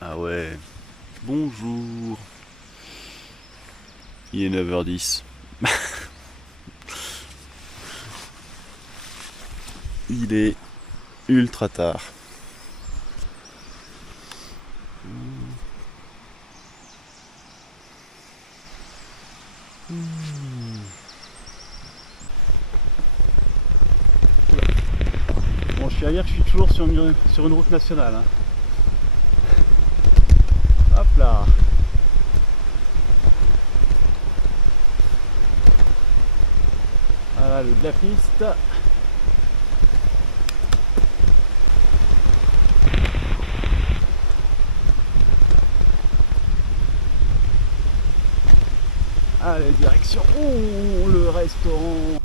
Ah ouais, bonjour. Il est 9h10. Il est ultra tard. Bon, je suis à dire que je suis toujours sur une route nationale, hein. Hop là. Voilà le de la piste. Allez, direction le restaurant.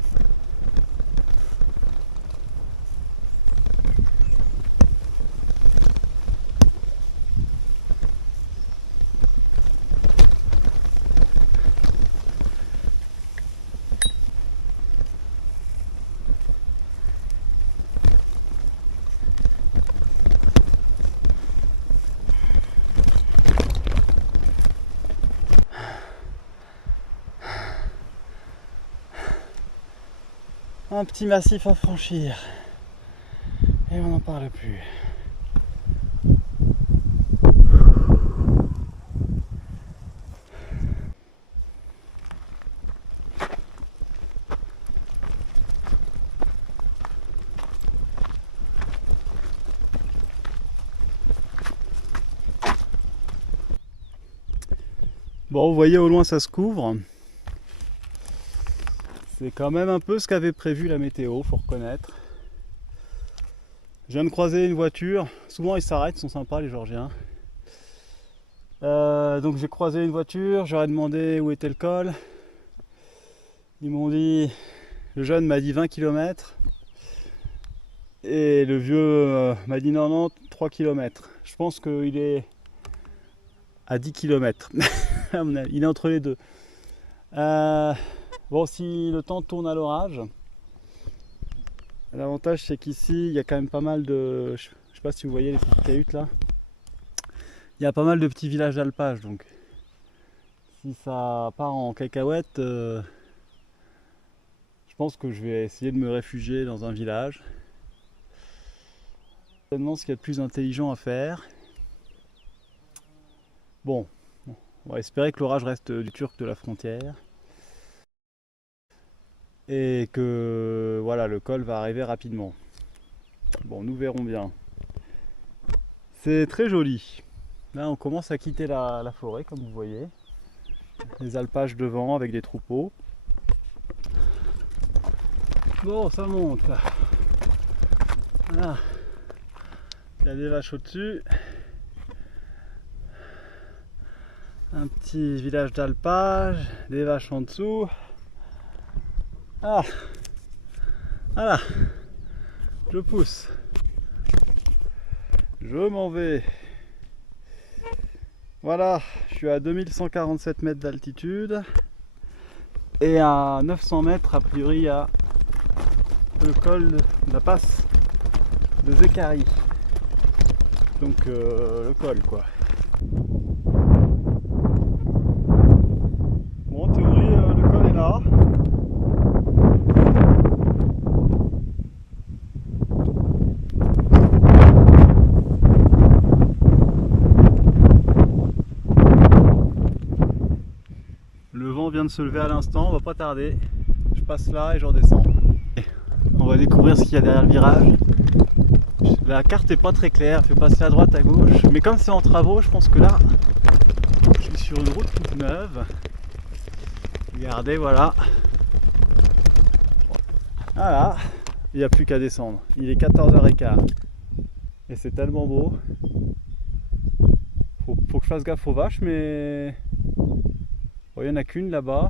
Un petit massif à franchir. Et on n'en parle plus. Bon, vous voyez au loin ça se couvre. C'est quand même un peu ce qu'avait prévu la météo, faut reconnaître. Je viens de croiser une voiture. Souvent ils s'arrêtent, ils sont sympas les Georgiens. Donc j'ai croisé une voiture, j'aurais demandé où était le col. Ils m'ont dit, le jeune m'a dit 20 km. Et le vieux m'a dit non, 3 km. Je pense qu'il est à 10 km. Il est entre les deux. Bon, si le temps tourne à l'orage, l'avantage c'est qu'ici il y a quand même pas mal de... Je sais pas si vous voyez les petites cahutes là. Il y a pas mal de petits villages d'alpage, donc si ça part en cacahuète, je pense que je vais essayer de me réfugier dans un village. C'est ce qu'il y a de plus intelligent à faire. Bon, on va espérer que l'orage reste du turc de la frontière. Et que voilà, le col va arriver rapidement. Bon, nous verrons bien. C'est très joli. Là, on commence à quitter la forêt, comme vous voyez. Les alpages devant avec des troupeaux. Bon, ça monte. Voilà. Il y a des vaches au-dessus. Un petit village d'alpage, des vaches en dessous. Ah, voilà, je pousse. Je m'en vais. Voilà, je suis à 2147 mètres d'altitude. Et à 900 mètres, a priori, il y a le col de la passe de Zécari. Donc le col, quoi. Bon, en théorie, le col est là. Le vent vient de se lever à l'instant, on va pas tarder. Je passe là et je redescends. On va découvrir ce qu'il y a derrière le virage. La carte est pas très claire, elle fait passer à droite, à gauche. Mais comme c'est en travaux, je pense que là, je suis sur une route toute neuve. Regardez, voilà. Voilà, il n'y a plus qu'à descendre. Il est 14h15. Et c'est tellement beau. Faut que je fasse gaffe aux vaches, mais... Bon, il n'y en a qu'une là-bas.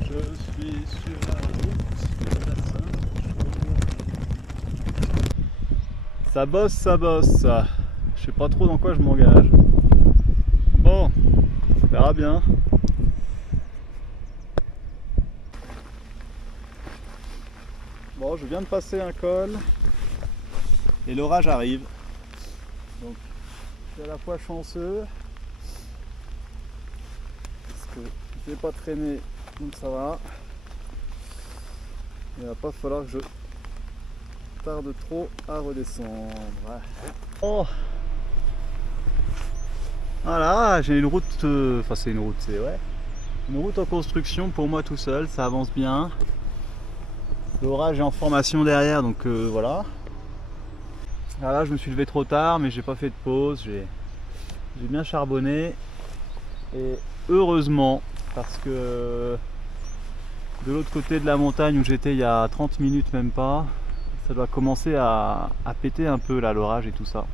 Je suis sur la route de la Sainte. Ça bosse, ça bosse. Je sais pas trop dans quoi je m'engage. Bon, on verra bien. Bon, je viens de passer un col. et l'orage arrive. Donc je suis à la fois chanceux parce que je vais pas traîner, donc ça va. Il va pas falloir que je tarde trop à redescendre. Oh. Voilà, j'ai une route, enfin c'est une route, c'est ouais, une route en construction pour moi tout seul, ça avance bien. L'orage est en formation derrière, donc voilà. Là, je me suis levé trop tard, mais j'ai pas fait de pause, j'ai bien charbonné. Et heureusement, parce que de l'autre côté de la montagne où j'étais il y a 30 minutes, même pas, ça doit commencer à péter un peu là, l'orage et tout ça.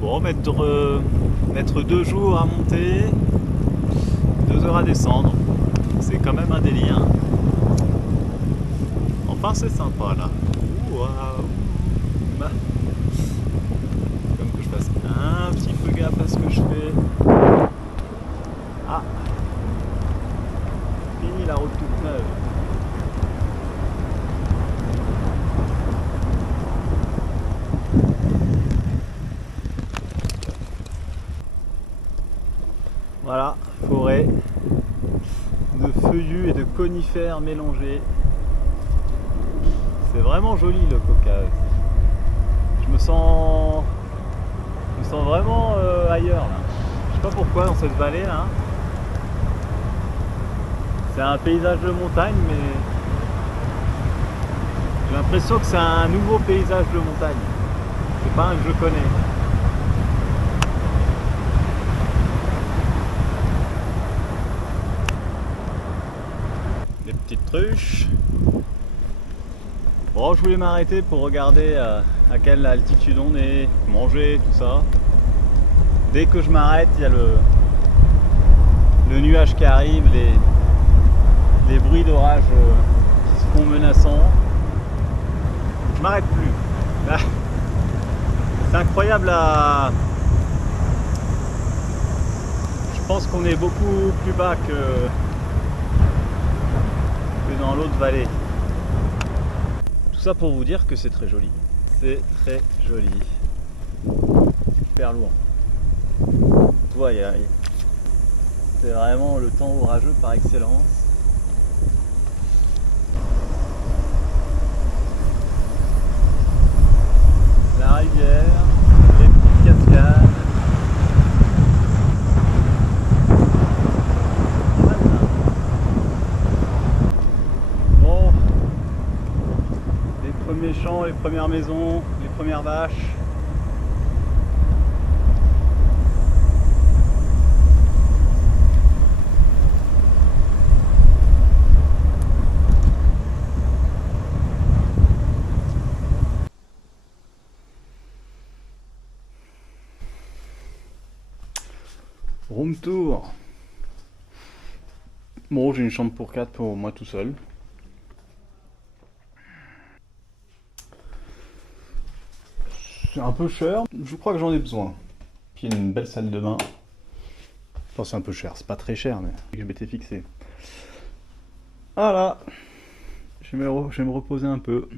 Bon, mettre 2 jours à monter, 2 heures à descendre, c'est quand même un délire. Enfin, c'est sympa là. Waouh! Bah, comme que je fasse un petit peu gaffe à ce que je fais. Ah! Fini la route toute neuve. Voilà, forêt de feuillus et de conifères mélangés. C'est vraiment joli le Caucase. Je me sens vraiment ailleurs là. Je sais pas pourquoi dans cette vallée là. C'est un paysage de montagne, mais j'ai l'impression que c'est un nouveau paysage de montagne. C'est pas un que je connais. Des petites truches. Bon, je voulais m'arrêter pour regarder à quelle altitude on est, manger, tout ça. Dès que je m'arrête, il y a le nuage qui arrive, les bruits d'orage qui se font menaçants. Je m'arrête plus. Là, c'est incroyable à... Je pense qu'on est beaucoup plus bas que dans l'autre vallée. Tout ça pour vous dire que c'est très joli. C'est très joli. Super lourd. Tu vois, c'est vraiment le temps orageux par excellence. La rivière, les petites cascades. Bon, les premiers champs, les premières maisons, les premières vaches. Room tour. Bon, j'ai une chambre pour 4 pour moi tout seul. C'est un peu cher, je crois que j'en ai besoin. Puis il y a une belle salle de bain. Enfin, c'est un peu cher, c'est pas très cher, mais je m'étais fixé. Voilà, je vais me reposer un peu.